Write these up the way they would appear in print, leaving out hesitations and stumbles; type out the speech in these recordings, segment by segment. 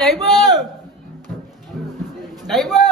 డైబో డైబో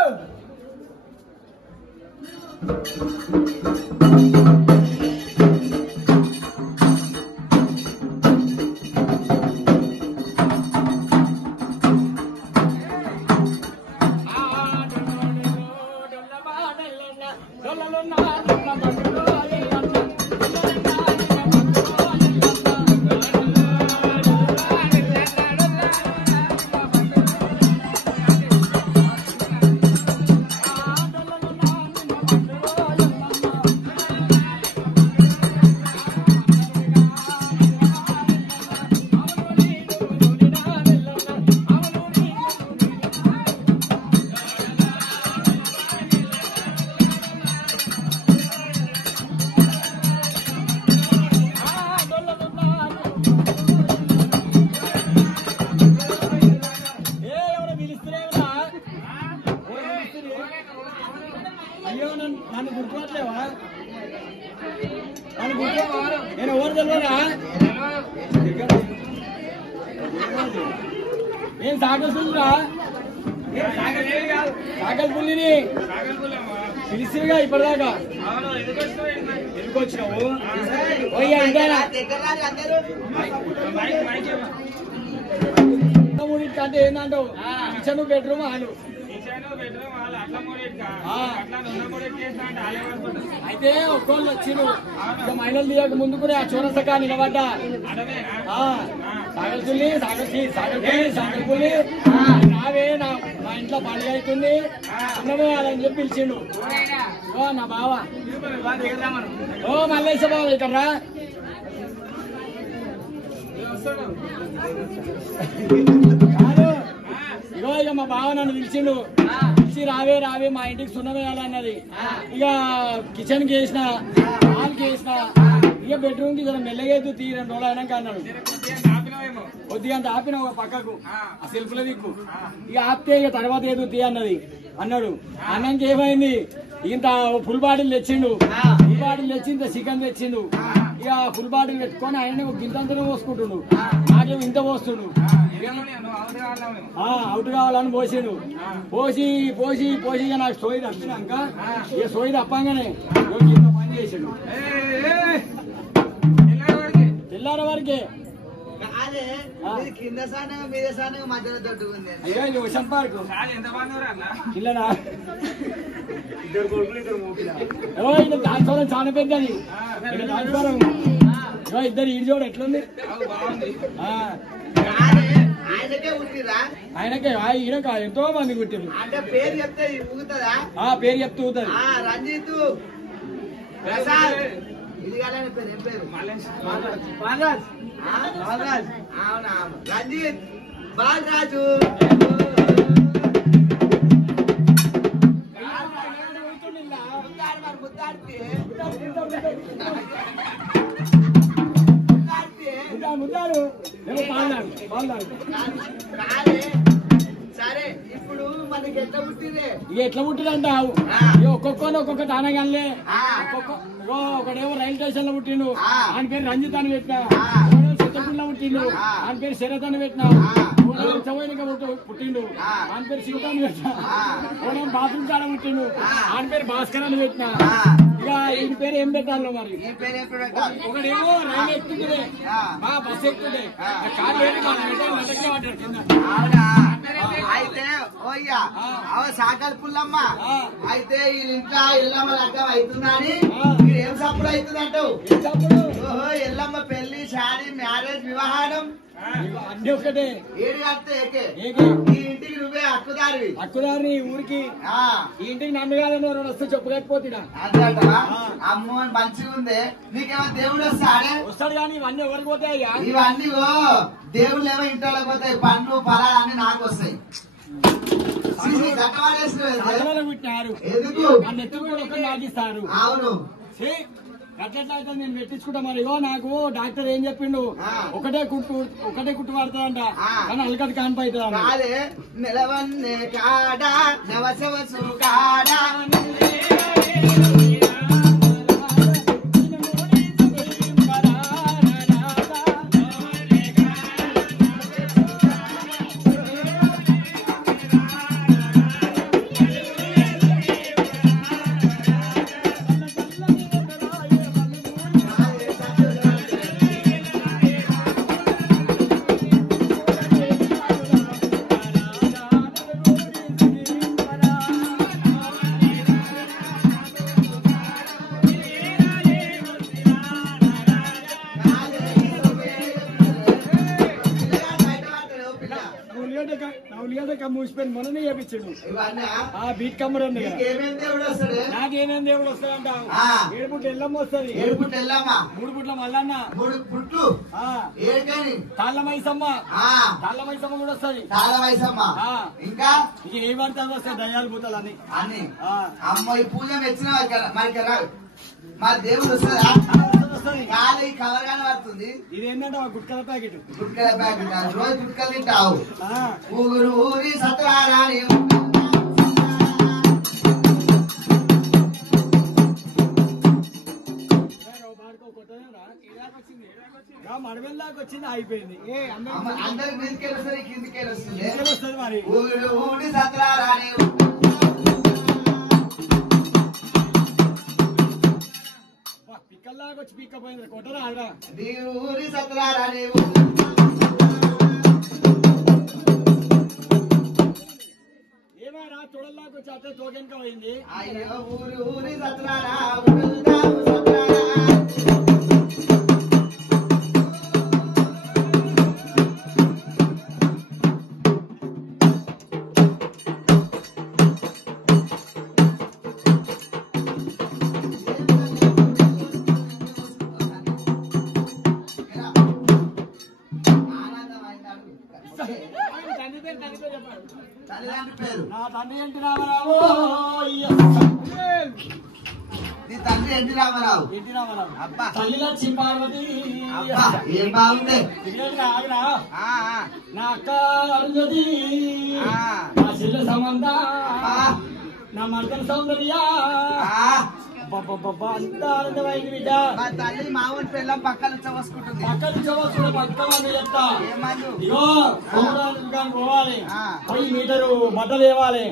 అయ్యో నన్ను గుర్తుపట్టలేవా నేను ఎవరు తెలియదా నేను సాగల్పుల్లిరా సాగల్పుల్లిని పిలిచిగా ఇప్పటిదాకా ఎందుకు వచ్చినావు అంటే ఏంటంటావు కిచెన్ బెడ్రూమ్ హాలు అయితే ఒక్కోళ్ళు వచ్చిండు ఇక మహిళలు తీయక ముందు కూడా ఆ చోరసగా నిలబడ్డా సాగల్పుల్లి సాగల్పుల్లి నావే మా ఇంట్లో పండుగ అవుతుంది ఉన్నవేయాలని చెప్పి పిలిచిండు ఓ నా బావ ఓ మల్లేశ బావ ఇక్కడ కాదు ఇగో ఇక మా బావ నన్ను పిలిచిండు పిలిచి రావే మా ఇంటికి సున్నవేయాలన్నది ఇక కిచెన్ కి వేసిన హాల్కి వేసిన ఇక బెడ్రూమ్ కి జర మెల్లగేద్దు 2 రోజులు అయినాక అన్నాడు కొద్దిగా అంత ఆపిన ఒక పక్కకు ఆ సెల్ఫ్ల దిక్కు ఇక ఆపితే ఇక తర్వాత ఏదో తీ అన్నాడు అన్నాక ఏమైంది ఇంత ఫుల్ బాటిల్ తెచ్చిండు ఫుల్ బాటిల్ తెచ్చి ఇంత చికెన్ తెచ్చిండు ఇక ఫుల్ బాటిల్ పెట్టుకొని ఆయన గింతంతనే పోసుకుంటుండు నాకేమో ఇంత పోస్తుండు అవుట్ కావాలని పోసిండు పోసి నాకు సోయి తప్పినాక ఇక సోయి తప్పంగానే ఇంత పని చేసిండు తెల్లార వరకే కింద సానగా మీద సానగా మధ్యలో దొడ్డుకుంది అయ్యో ఓషన్ పార్క్ ఇల్లనా దానికోవడం చాలా పెద్దది దానికోవడం ఇద్దరు ఈడు చూడ ఎట్లుంది ఆయనకే పుట్టిరా ఆయనకే ఈయన కాదు ఎంతో మంది పుట్టిరు అంటే పేరు చెప్తే ఊగుతుందా పేరు చెప్తూ ఊగుతుంది రంజిత్ ప్రసాద్ ఇది కాదని పేరు ఏం పేరు బాలరాజ్ అవునా రంజిత్ బాలరాజు సరే ఇప్పుడు మనకి ఎట్లా పుట్టిరే ఎట్లా పుట్టిరంటావు ఒక్కొక్కరు ఒక్కొక్క తానగానే ఒకడేమో రైలు స్టేషన్ లో పుట్టిండు ఆయన పేరు రంజిత్ అని పెట్టినా చిత్తపూర్లో పుట్టిండు ఆయన పేరు శరత్ అని పెట్టినా పుట్టిండు ఆయన పేరు శివత అని పెట్టినా ఓడేమో బాత్రూమ్ కాడ పుట్టిండు ఆయన పేరు భాస్కర్ అని పెట్టినా ఇక ఈయన పేరు ఏం పెట్టాలి మరి ఒకడేమో రైలు ఎక్కుతుండే బస్సు ఎక్కుతుండే కాదు కింద అయితే ఓయ్యా సాకల్ పుల్లమ్మ అయితే ఇంట్లో ఎల్లమ్మ లగ్గం అవుతుందని ఏం సప్పుడు అవుతుందంటావు ఓహో ఎల్లమ్మ పెళ్లి శారీ మ్యారేజ్ వివాహం అన్ని ఒక్కటే ఏడు కడితే ఈ ఇంటికి నువ్వే హక్కుదారి ఊరికి ఈ ఇంటికి నన్ను కాదని వస్తే చెప్పకపోతున్నా అమ్మో మంచిగా ఉంది నీకేమో దేవుడు వస్తాడు కానీ ఇవన్నీ ఎవరికి పోతాయ్యా ఇవన్నీ దేవుళ్ళు ఏమో ఇంట్లో పోతాయి పండ్లు ఫలాలు అన్ని నాకు వస్తాయి ఎందుకు నన్ను ఎత్తుకు కూడా ఒకరు నాగిస్తారు అవును అట్లట్లా అయితే నేను పెట్టించుకుంటా మరి నాకు డాక్టర్ ఏం చెప్పిండు ఒకటే కుట్టు పడతాడంట కానీ అలకది కానిపోతుంది నిలవన్నే కాడా నవసవసు కాడా మొన్నటిదాకా మూసిపోయింది, మొన్ననే చేపించాడు. ఇవన్నీ ఆ బీట్ కమ్మడం ఏమేమి దేవుడు వస్తాడు? నాకేమేం దేవుడు వస్తాడంట. 7 పుట్లు ఎల్లమ్మ వస్తుంది, 7 పుట్లు ఎల్లమ్మ, 3 పుట్ల మల్లన్న, 3 పుట్లు ఏడుకని తాళ్ళ మైసమ్మ, తాళ్ళ మైసమ్మ కూడా వస్తుంది, తాళ వయసమ్మ, ఇంకా ఇక ఏ పడితే వస్తాయి దయ్యాలు భూతాలు అని. అన్ని అమ్మ ఈ పూజ మెచ్చిన మరి మా దేవుడు వస్తుందా? కాదు కవర్ గానే పడుతుంది. ఇదేంటంటే గుట్కల ప్యాకెట్, గుట్కల ప్యాకెట్ రోజు గుట్కలు తింటావు. ఊరు ఊరి సత్రారాణి మడవెల్లాకి వచ్చింది, అయిపోయింది. అందరికి మీదకి వస్తుంది, కిందికి వస్తుంది. వస్తుంది మరి. ఊరు ఊరి సత్రారాణి పిక్కల్లాగా వచ్చి పిక్కపోయింది, కొట్టరా ఆడరా. ఊరి సత్రారాణి ఏమైనా తొడల్లాగా వచ్చి అట్టే తోకెనక పోయింది. అయ్యో ఊరు ఊరి సత్రారా తల్లిదండ్రి పేరు. నా తండ్రి ఎన్టీ రామారావు. నీ తండ్రి ఎన్టీ రామారావు. ఎన్టీ రామారావు. అబ్బా తల్లి లక్ష్మీ పార్వతి. అబ్బా ఏం బాగుంది. ఆగిరా. నా అక్క అరుంధతి, నా చెల్లె సమంత, నా మర్దన సౌందర్య. అంతా ఆనందమైంది బిడ్డ. మా తల్లి మామూలు పిల్లం పక్కన చవసుకుంటుంది. పక్కన చవసుకుంటే పక్కన చెప్తా. ఇగో సముద్రానికి పోవాలి, పోయి మీటరు బట్టలు వేవాలి,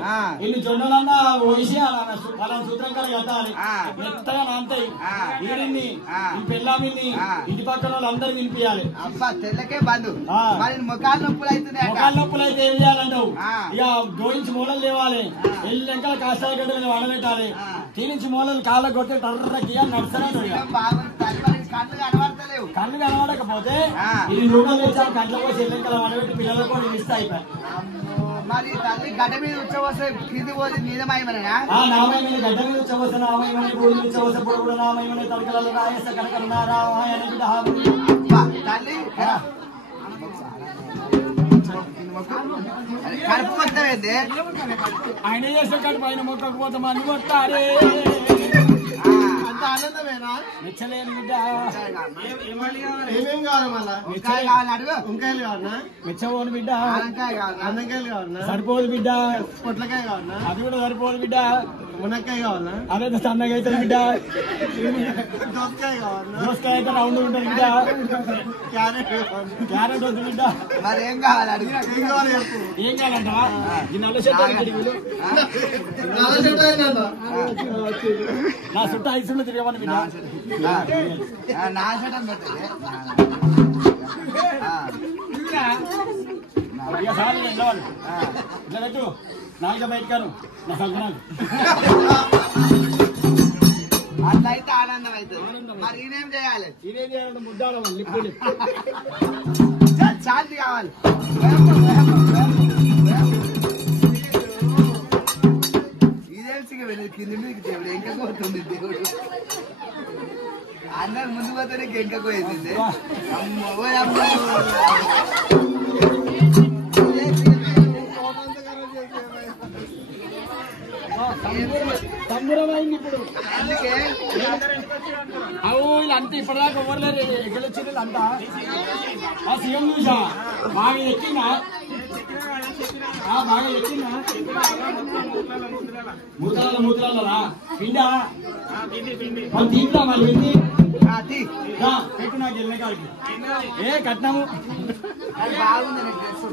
ఇల్లు జొన్నలన్నా వేసి అలా సూత్రం కాడ కట్టాలి. మెత్తగా నాంతాయి వీడిని, ఈ పిల్లమిని, ఇంటి పక్కన వాళ్ళందరూ వినిపించాలి. అబ్బా తెల్లకే బంధు. మరి మొఖాలు నొప్పులు అవుతున్నాయి. మొఖాలు నొప్పులు అయితే ఏం చేయాలంటావు? ఇక జోడించి మూలలు లేవాలి, ఎల్లు వెంకల కాస్తాయి గడ్డలు వడబెట్టాలి, తీరించి మూలలు కాళ్ళ కొట్టి టర్రకి నడుస్తున్నాడు. కళ్ళు కనబడకపోతే ఇది రూపాయలు తెచ్చాను, కంట్లో పోసి ఎల్లెంకల వడబెట్టి పిల్లలకు కూడా ఇస్తా అయిపోయి. మరి తల్లి గడ్డ మీద ఉచ్చవస్తే కింది పోతే నీదమయమనా? నామయమైన గడ్డ మీద ఉచ్చవస్తే నామయమైన గూడి ఉచ్చవస్తే పొడుగుడు నామయమైన తడికలలో రాయేస్తే కనకరున్నారాయణ తల్లి కడుపు మొత్తం ఏంది? ఆయన చేసే కడుపు ఆయన మొక్కకపోతే మంది కొట్టారే. అంత ఆనందమేనా? మెచ్చలేని బిడ్డ. ఏమేమి కావాలి మళ్ళా? వంకాయ కావాలి, అడుగు. వంకాయలు కావాలన్నా? మెచ్చబోను బిడ్డ. ఆనకాయ కావాలి, అన్నకాయలు కావాలన్నా? సరిపోదు బిడ్డ. పొట్లకాయ కావాలన్నా? అది కూడా సరిపోదు బిడ్డ. మునక్కాయ కావాలన్నా? అదే సన్నగా అవుతుంది బిడ్డ. దోసకాయ కావాలన్నా? దోసకాయ అయితే రౌండ్ ఉంటుంది బిడ్డ. క్యారెట్ వద్దు బిడ్డ. మరి ఏం కావాలి అడుగు. ఏం కావాలి చెప్పు. ఏం కావాలంట? ఈ నల్ల చెట్టు నా చుట్టూ ఐసులో తిరగమని బిడ్డ. నా చెట్టం పెట్టండి. ఇక సార్ వెళ్ళవాలి. ఇట్లా పెట్టు, నాలుగు బయటకాను నా సంకనాలు. అట్లా అయితే ఆనందం అవుతుంది. మరి ఈయనేం చేయాలి? ఇదేం చేయాలంటే ముద్దాడవాలి, లిప్పులు శాంతి కావాలి. ఇదేం వెళ్ళి కింది మీదకి దేవుడు ఎంక కోరుతుంది. దేవుడు అందరు ముందు పోతేనే ఎంక కోయింది. సంబరమైంది ఇప్పుడు. అందుకే అవు వీళ్ళంతా ఇప్పటిదాకా ఎవరులేరు, ఎగలొచ్చిన అంతా. ఆ సీఎం చూసా బాగా ఎక్కిందా, బాగా ఎక్కిందా? మూత్రాలరా పిండా తీద్దా మళ్ళీ పెట్టు నాకు వెళ్ళిన కాడికి. ఏ కట్నాము బాగుంది డ్రెస్.